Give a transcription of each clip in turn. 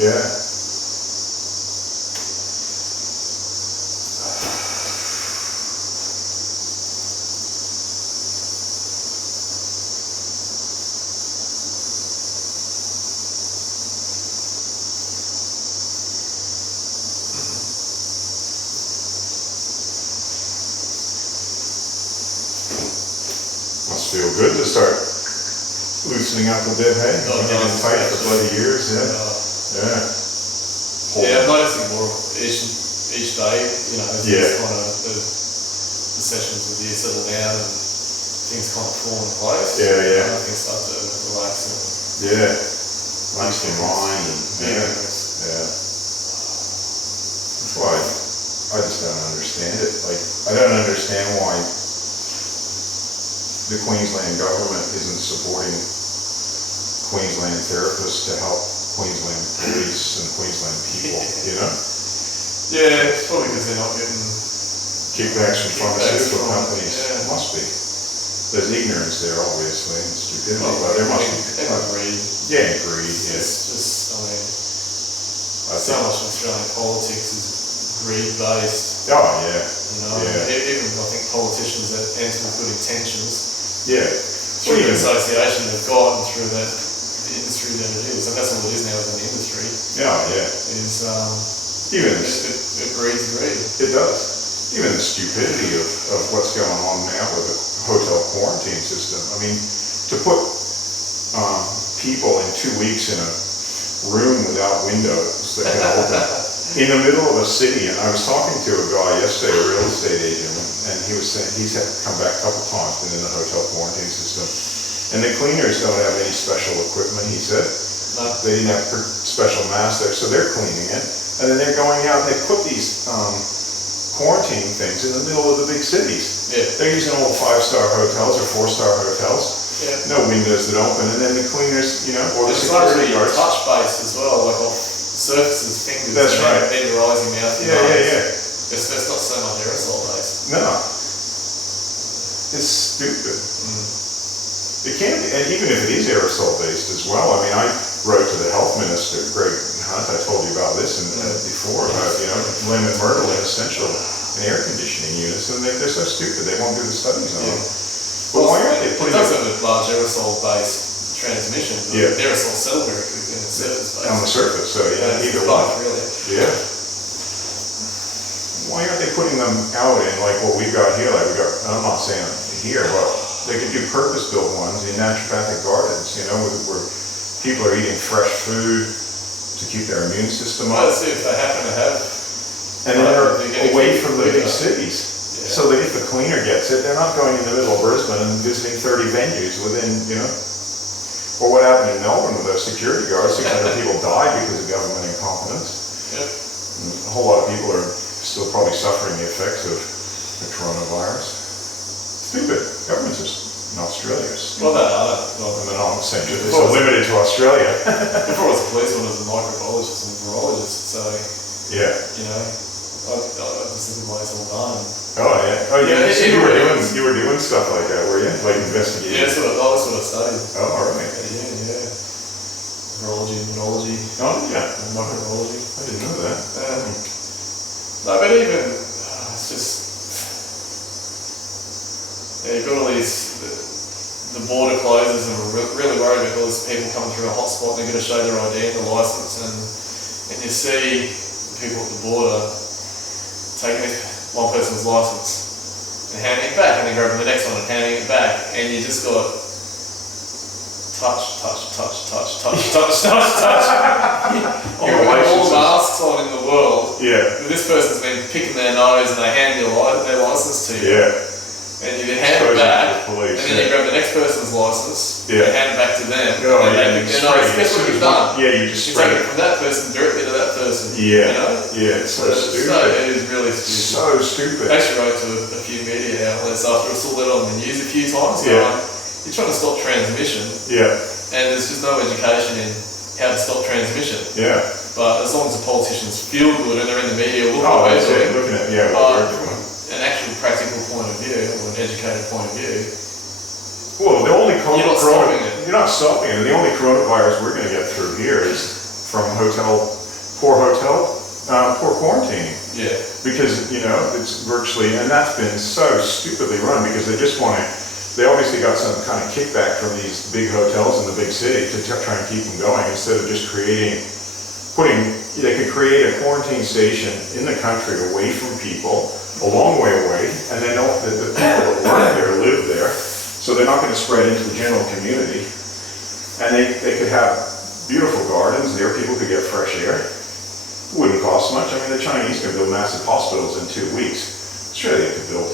Yeah. Must feel good to start loosening up a bit, hey? Oh, You've been tight for bloody years, yeah. Yeah. Yeah, I'm noticing more each day, you know, as it's kind of the sessions with you settle down and things kind of fall in place. Yeah. Things start to relax and Relax the mind and yeah. That's why I just don't understand it. Like, I don't understand why the Queensland government isn't supporting Queensland therapists to help Queensland police and Queensland people, you know? Yeah, it's probably because they're not getting kickbacks from pharmaceutical companies. Yeah. It must be. There's ignorance there, obviously, and stupidity, but there must be. And greed. Yeah, greed, It's just, I mean, so much of Australian politics is greed-based. Oh, yeah. You know, even I think politicians that enter with good intentions, through the association they've got and through the industry that it is, and that's all it is now as an industry. Is even it breeds greed. It does. Even the stupidity of what's going on now with the hotel quarantine system. I mean, to put people in 2 weeks in a room without windows that can open in the middle of a city, and I was talking to a guy yesterday, a real estate agent, and he was saying he's had to come back a couple times, been in the hotel quarantine system, and the cleaners don't have any special equipment, he said. No. They didn't have special masks there, so they're cleaning it, and then they're going out and they put these quarantine things in the middle of the big cities. They're using old 5-star hotels or 4-star hotels. No windows that open, and then the cleaners, you know, or the security guards. Touch base as well, like off surfaces, fingers. That's right. Tenderizing mouth. It's not so much aerosol based. No. It's stupid. It can't be, and even if it is aerosol based as well. I mean, I wrote to the health minister, Greg Hunt. I told you about this before about limit Myrtle in essential and air conditioning units, and they're so stupid. They won't do the studies on them. But why aren't they putting it does have a large aerosol-based transmission, but the aerosol settle very quickly on the surface. On the surface, so either way. Really. Yeah. Why aren't they putting them out in like what we've got here? Like I'm not saying here, but they could do purpose-built ones in naturopathic gardens, you know, where people are eating fresh food to keep their immune system up. Let's see if they happen to have. And then they're away from the big cities. So that if the cleaner gets it, they're not going in the middle of Brisbane and visiting 30 venues within, or what happened in Melbourne with those security guards, 600 people died because of government incompetence. A whole lot of people are still probably suffering the effects of the coronavirus. Stupid. Government's just in Australia. Well, they are. And they're not saying it's so limited to Australia. Before I was a policeman, I was a microbiologist and a virologist, so, I just think my all done. So you were doing stuff like that, were you? Like investigating? Yeah, that's what I studied. Oh, all right. Yeah. Virology, immunology. Oh, yeah. And microbiology. I didn't know that. No, but even, it's just, you've got all these, the border closes and we're really worried about all these people coming through a hotspot and they're going to show their ID and the license, and you see people at the border taking one person's license and handing it back, and then grabbing the next one and handing it back, and you just got touch. All the masks on in the world. But this person's been picking their nose and they hand their license to you. And you hand it back, and then you grab the next person's license, and hand it back to them, and they pick their nose. Guess what you've done? You just take it from that person directly to that person. It's so stupid. It is really stupid. So stupid. I actually wrote to a few media outlets after I saw it on the news a few times. You're trying to stop transmission, and there's just no education in how to stop transmission. But as long as the politicians feel good and they're in the media looking at an actual practical point of view, or an educated point of view. Well, the only you're not stopping it. You're not stopping it. The only coronavirus we're going to get through here is from poor quarantining. Yeah. Because, you know, it's virtually, and that's been so stupidly run because they just want to, they obviously got some kind of kickback from these big hotels in the big city to try and keep them going instead of just they could create a quarantine station in the country away from people, a long way away, and then the people that work there live there, so they're not going to spread into the general community. And they could have beautiful gardens there, people could get fresh air. Wouldn't cost much. I mean, the Chinese can build massive hospitals in 2 weeks. Australia could build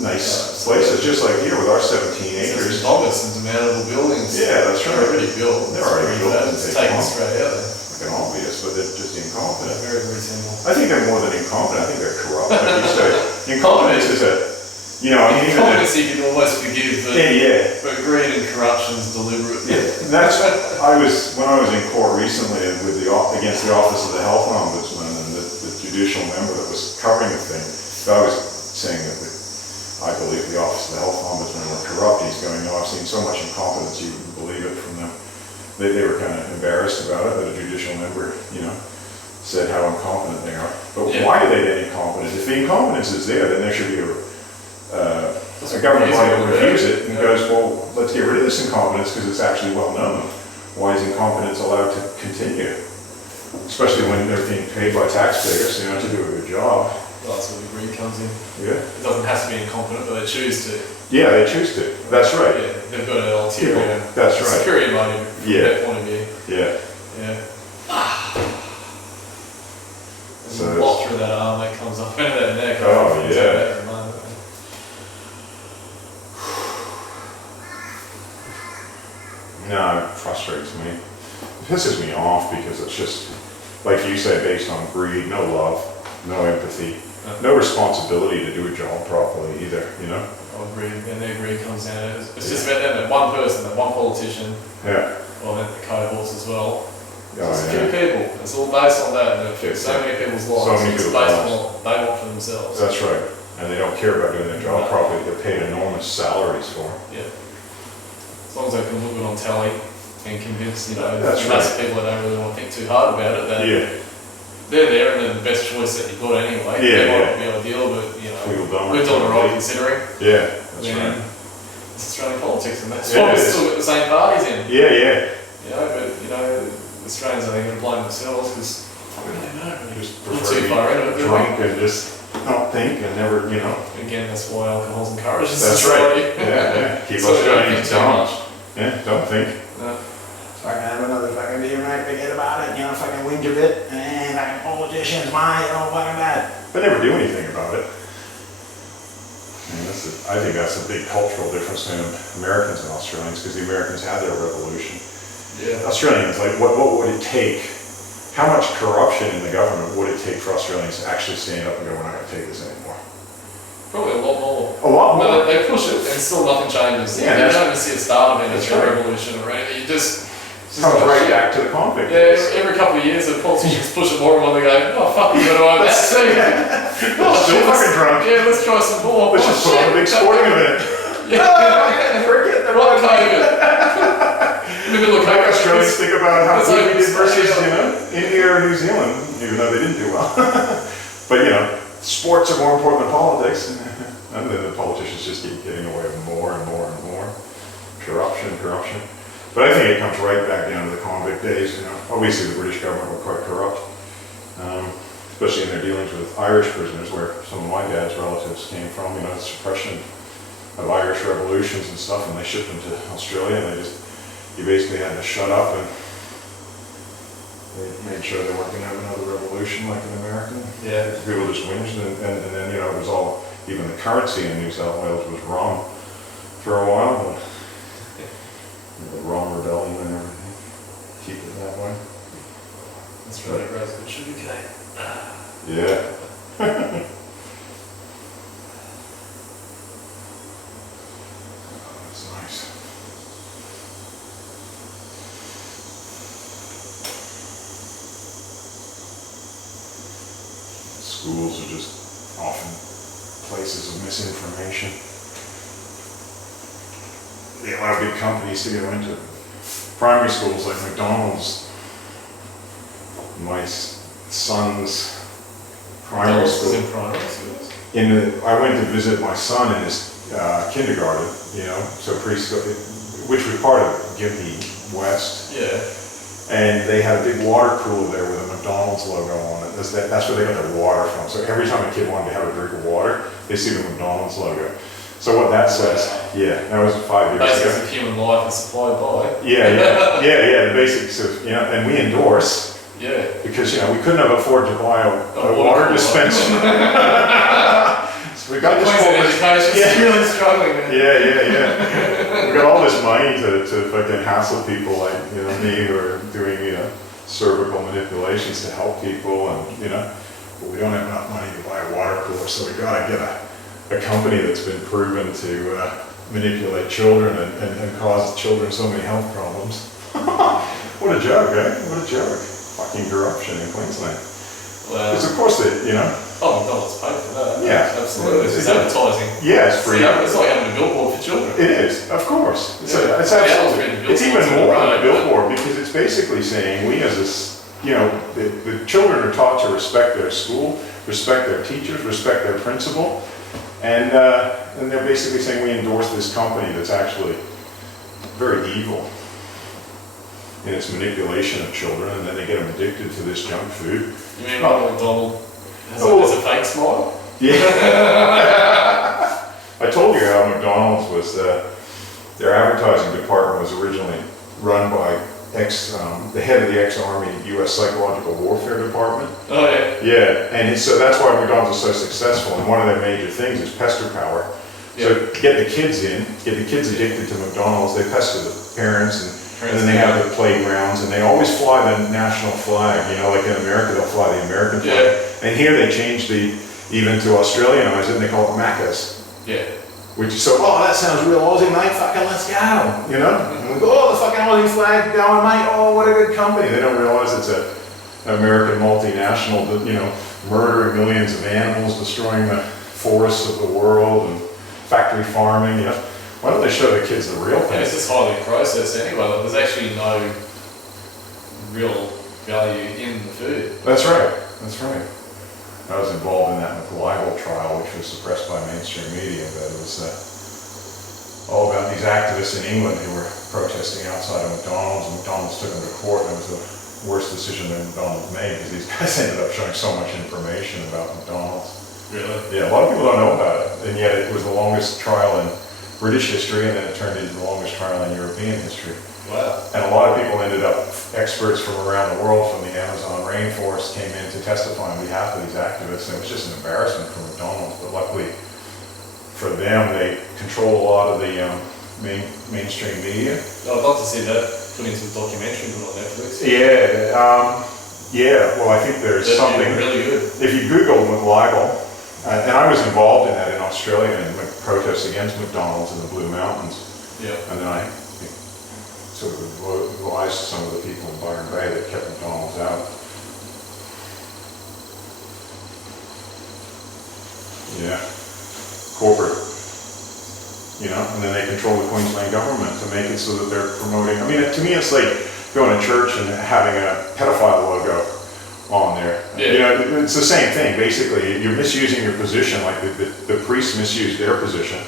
nice places, just like here with our 17 acres. Enormous and demandable buildings. Yeah, that's right. They're already built. They're already built. It's taken Australia there. Fucking obvious, but they're just incompetent. Very, very simple. I think they're more than incompetent. I think they're corrupt. Like you say, incompetence is you know, I mean, even incompetence you can almost forgive, but, but greed and corruption is deliberate. Yeah, and that's when I was in court recently with against the Office of the Health Ombudsman and the judicial member that was covering the thing. I was saying that I believe the Office of the Health Ombudsman were corrupt. He's going, no, I've seen so much incompetence, you wouldn't believe it from them. They were kind of embarrassed about it, that a judicial member, you know, said how incompetent they are. But why are they that incompetent? If the incompetence is there, then there should be a government body that reviews it and goes, well, let's get rid of this incompetence because it's actually well known. Why is incompetence allowed to continue? Especially when they're being paid by taxpayers, you know, to do a good job. Well, that's where the greed comes in. Yeah. It doesn't have to be incompetent, but they choose to. Yeah, they choose to. That's right. Yeah, they've got an ulterior security motive from that point of view. Yeah. Yeah. So block through that arm that comes up into that neck. Oh, yeah. No, it frustrates me. It pisses me off because it's just, like you say, based on greed, no love, no empathy, no responsibility to do a job properly either, you know? I agree, and their greed comes down. It's just about that one person, that one politician, well, then the cohorts as well. Just a few people. It's all based on that. And so many people's lives. So many it's people's based lives. on what they want for themselves. That's right. And they don't care about doing their job properly. They're paid enormous salaries for it. Yeah. As long as they can look good on telly and convince, you know, that's most people that don't really want to think too hard about it, that they're there and they're the best choice that you've got anyway. They might not be ideal, but, you know, we're doing it right considering. Yeah, that's right. It's Australian politics, and that's why we've still got the same parties in. Yeah, yeah. You know, but, you know, Australians are going to blame themselves because I really don't know. Just not too far into it. Drunk and just not think and never, you know. Again, that's why alcohol's encouraged in That's society. Right. Yeah. Keep so Australians down. Yeah, don't think. No. So I can have another fucking beer, right? Forget about it. You know, fucking whinge a bit, and fucking politicians, my, you know, fucking that. But never do anything about it. I think that's a big cultural difference between Americans and Australians, because the Americans had their revolution. Yeah. Australians, like, what would it take? How much corruption in the government would it take for Australians to actually stand up and go, we're not going to take this anymore? Probably a lot more. A lot more? No, they push it and still nothing changes. Yeah, you don't even see it start of an industrial revolution or anything. You just comes right back to the convict. Yeah, every couple of years the politicians push it more and more. They go, oh fuck, you got to own that too. Oh, still fucking drunk. Yeah, let's try some more. Let's just put on a big sporting event. Forget the What COVID? In the middle of COVID. Australians think about how good we did versus, you know, India or New Zealand, even though they didn't do well. But, you know, sports are more important than politics, and then the politicians just keep getting away with more and more and more. Corruption. But I think it comes right back down to the convict days, you know. Obviously the British government were quite corrupt, especially in their dealings with Irish prisoners, where some of my dad's relatives came from, you know, the suppression of Irish revolutions and stuff, and they shipped them to Australia, and you basically had to shut up, and they made sure they weren't going to have another revolution like in America. Yeah. People just whinged, and then, you know, it was all, even the currency in New South Wales was rum for a while. The rum rebellion and everything. Keep it that way. That's right, it grows good sugar cane. Yeah. That's nice. Schools are just often places of misinformation. They allow big companies to go into primary schools like McDonald's, my son's primary McDonald's was school. in primary schools. I went to visit my son in his kindergarten, so preschool, which was part of Gympie West. Yeah. And they had a big water cooler there with a McDonald's logo on it. That's where they got their water from. So every time a kid wanted to have a drink of water, they see the McDonald's logo. So what that says, yeah, that was 5 years Basics ago. of human life is supplied by. Yeah, the basics of, and we endorse, Yeah. because, we couldn't have afforded to buy a water dispenser. So we got this whole, education's really struggling, man. Yeah. We got all this money to fucking hassle people like, me who are doing, cervical manipulations to help people, and, but we don't have enough money to buy a water cooler, so we gotta get a company that's been proven to manipulate children and cause children so many health problems. What a joke, eh? What a joke. Fucking corruption in Queensland. Well, Because of course they, oh, McDonald's paid for that. Yeah. Absolutely. It's advertising. Yeah, it's free. It's like having a billboard for children. It is, of course. It's Yeah. absolutely, it's even more than a Right. billboard, because it's basically saying we as this, the children are taught to respect their school, respect their teachers, respect their principal, and they're basically saying we endorse this company that's actually very evil in its manipulation of children, and then they get them addicted to this junk food. You mean Ronald McDonald has a fake smile? Yeah. I told you how McDonald's was, their advertising department was originally run by the head of the ex-Army U.S. Psychological Warfare Department. Oh yeah. Yeah, and so that's why McDonald's is so successful, and one of their major things is pester power. So get the kids addicted to McDonald's, they pester the parents, and then they have the playgrounds, and they always fly the national flag, like in America they'll fly the American flag. Yeah. And here they changed even to Australianize it, and they call it Macca's. Yeah. Which is that sounds real Aussie, mate, fucking let's go, And we go, the fucking Aussie flag going, mate, what a good company. They don't realize it's an American multinational, murdering millions of animals, destroying the forests of the world, and factory farming, Why don't they show the kids the real thing? Yeah, it's just highly processed anyway. Like, there's actually no real value in the food. That's right. I was involved in that clavicle trial, which was suppressed by mainstream media, but it was all about these activists in England who were protesting outside of McDonald's, and McDonald's took them to court, and it was the worst decision that McDonald's made, because these guys ended up showing so much information about McDonald's. Really? Yeah, a lot of people don't know about it, and yet it was the longest trial in British history, and then it turned into the longest trial in European history. Wow. And a lot of people ended up, experts from around the world, from the Amazon rainforest, came in to testify on behalf of these activists, and it was just an embarrassment for McDonald's, but luckily for them, they control a lot of the mainstream media. I'd love to see that put into a documentary put on Netflix. Yeah, well I think there's something, really good. if you Google McLigal, and I was involved in that in Australia, in protests against McDonald's in the Blue Mountains. Yeah. And then I sort of advised some of the people in Byron Bay that kept McDonald's out. Yeah. Corporate. And then they control the Queensland government to make it so that they're promoting. I mean, to me it's like going to church and having a pedophile logo on there. Yeah. It's the same thing, basically. You're misusing your position, like the priests misused their position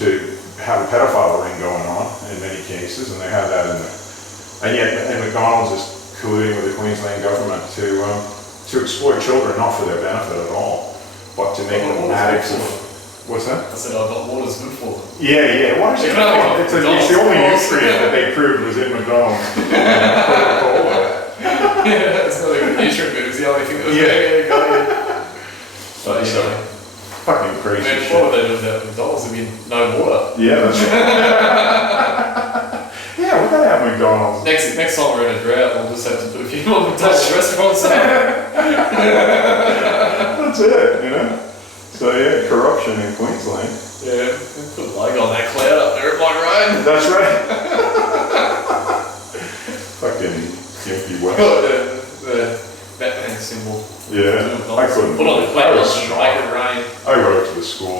to have a pedophile ring going on in many cases, and they have that in there. And McDonald's is colluding with the Queensland government to exploit children, not for their benefit at all, but to make them addicts of. What's that? I said, water's good for them. Yeah, water's good for them. It's the only nutrient that they proved was in McDonald's. Coca-Cola. Yeah, it's not a good nutrient, but it was the only thing that was there. But fucking crazy man, shit. what would they do without McDonald's? There'd be no water. Yeah, that's right. Yeah, we gotta have McDonald's. Next time we're in a drought, we'll just have to put a few more McDonald's restaurants out. That's it, So yeah, corruption in Queensland. Yeah, put a logo on that cloud up there at my road. That's right. Fucking Gympie West. The Batman symbol. Yeah, I couldn't. Put on the I cloud was and shocked. make it rain. I wrote to the school